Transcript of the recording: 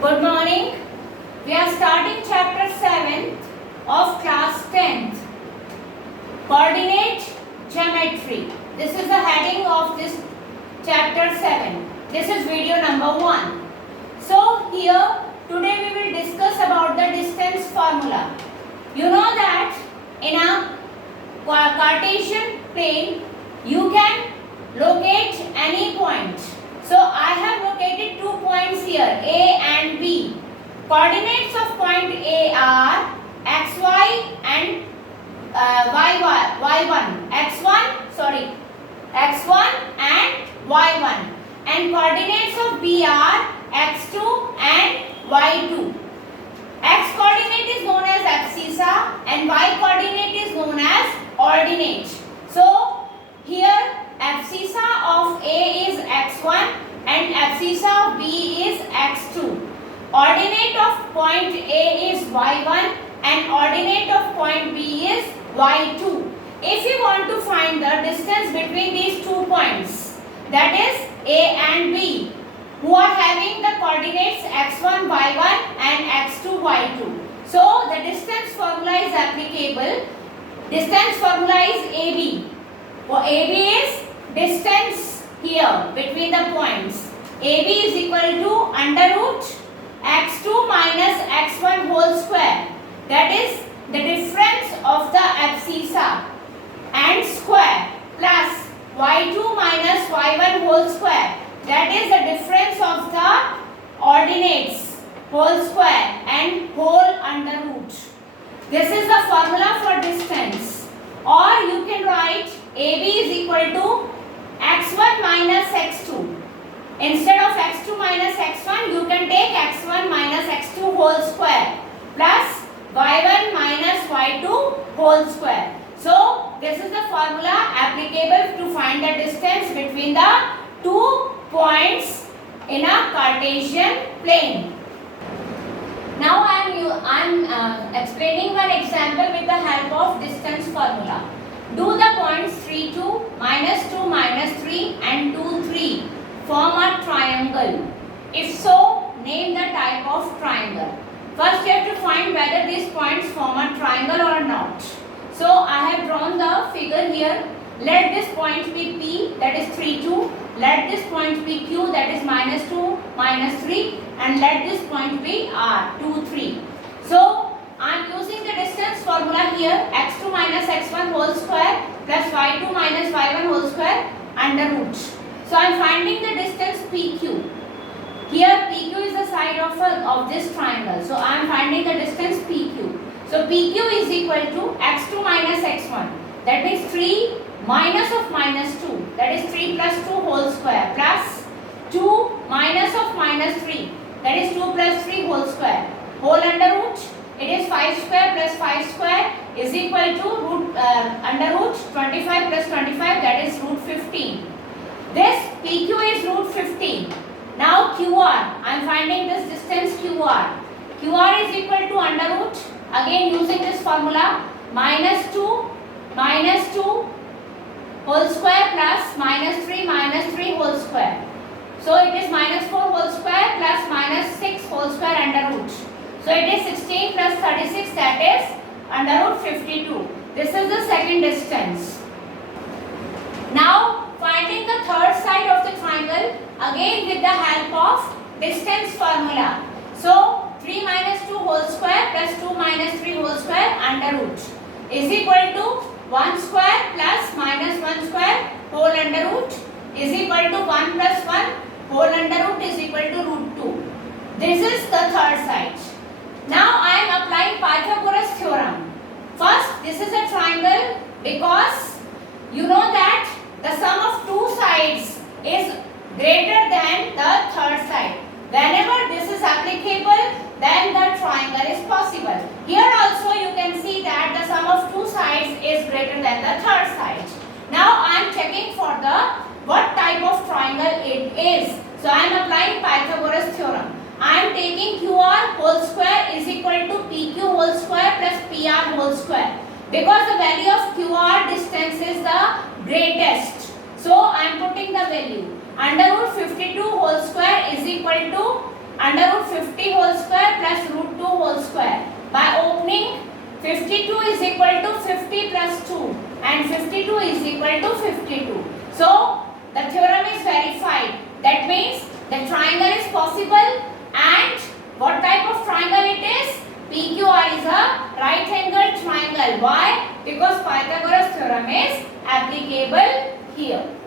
Good morning. We are starting chapter 7 of class 10th. Coordinate geometry. This is the heading of this chapter 7. This is video number 1. So here today we will discuss about the distance formula. You know that in a Cartesian plane you can locate any point. So I have located 2 points here, A and B. Coordinates of point A are xy and y1, x1 and y1, and coordinates of B are x2 and y2. X coordinate is known as abscissa and y coordinate is known as ordinate. So here abscissa of A is x1 and abscissa of B is x2. Ordinate of point A is y1 and ordinate of point B is y2. If you want to find the distance between these 2 points, that is A and B, who are having the coordinates x1 y1 and x2 y2. So the distance formula is applicable. Distance formula is AB. For AB is distance here between the points. AB is equal to under root x2 minus x1 whole square. That is the difference of the abscissa and square, plus y2 minus y1 whole square. That is the difference of the ordinates whole square and whole under root. This is the formula for distance. Or you can write AB is equal to x1 minus x2. Instead of x2 minus x1, you can take x1 minus x2 whole square plus y1 minus y2 whole square. So this is the formula applicable to find the distance between the 2 points in a Cartesian plane. Now I am explaining one example with the help of distance formula. Do the points 3, 2, minus 3 and 2, 3 form a triangle? If so, name the type of triangle. First you have to find whether these points form a triangle or not. So I have drawn the figure here. Let this point be P, that is 3, 2. Let this point be Q, that is minus 2, minus 3, and let this point be R, 2, 3. So I am using the distance formula here, x2 minus x1 whole square plus y2 minus y1 whole square under root. So I am finding the distance PQ. Here PQ is the side of this triangle. So I am finding the distance PQ. So PQ is equal to x2 minus x1. That means 3 minus of minus 2. That is 3 plus 2 whole square plus 2 minus of minus 3. That is 2 plus 3 whole square. Whole under root. It is 5 square plus 5 square is equal to under root 25 plus 25, that is root 15. This PQ is root 15. Now QR, I am finding this distance QR. QR is equal to under root, again using this formula, minus 2 whole square plus minus 3 whole square. So it is minus 4 whole square plus minus 6 whole square under root. So it is 16 plus 36, that is under root 52. This is the second distance. Now finding the third side of the triangle, again with the help of distance formula. So 3 minus 2 whole square plus 2 minus 3 whole square under root is equal to 1 square plus minus 1 square whole under root is equal to 1 plus 1 whole under root is equal to root 2. This is the third side. Now I am applying Pythagoras theorem. First, this is a triangle because you know that the sum of two sides is greater than the third side. Whenever this is applicable, then the triangle is possible. Here also you can see that the sum of two sides is greater than the third side. Now I am checking for the what type of triangle it is. So I am applying Pythagoras theorem. I am taking QR whole square is equal to PQ whole square plus PR whole square. Because the value of QR distance is the greatest. So I am putting the value. Under root 52 whole square is equal to under root 50 whole square plus root 2 whole square. By opening 52 is equal to 50 plus 2 and 52 is equal to 52. So the theorem is verified. That means the triangle is possible. And what type of triangle it is? PQR is a right angle triangle. Why? Because Pythagoras theorem is applicable here.